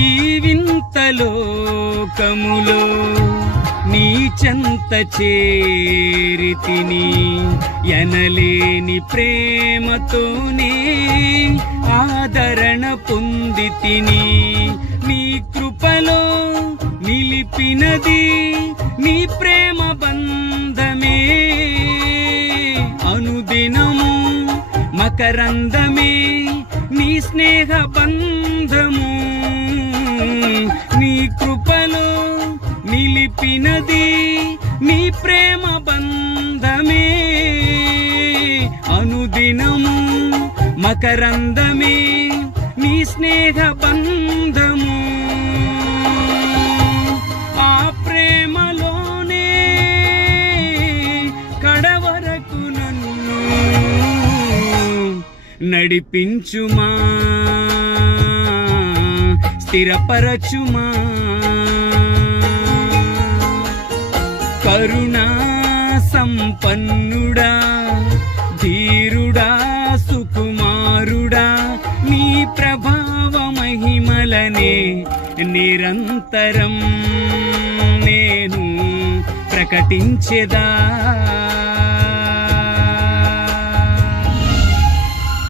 ఈ వింత లోకములో నీ చెంత చేరితిని, ఎనలేని ప్రేమతోనే ఆదరణ పొందితిని. నీ కృపలో నిలిపినది నీ ప్రేమ బంధమే, అనుదినము మకరందమే నీ స్నేహ బంధము. నీ కృపలో నిలిపినది నీ ప్రేమ బంధమే, అనుదినము మకరందమే నీ స్నేహ బంధము. ఆ ప్రేమలోనే కడవరకు నన్ను నడిపించుమా, స్థిరపరచుమా. కరుణా సంపన్నుడా, ధీరుడా, సుకుమారుడా, నీ ప్రభావ మహిమలనే నిరంతరం నేను ప్రకటించెదా.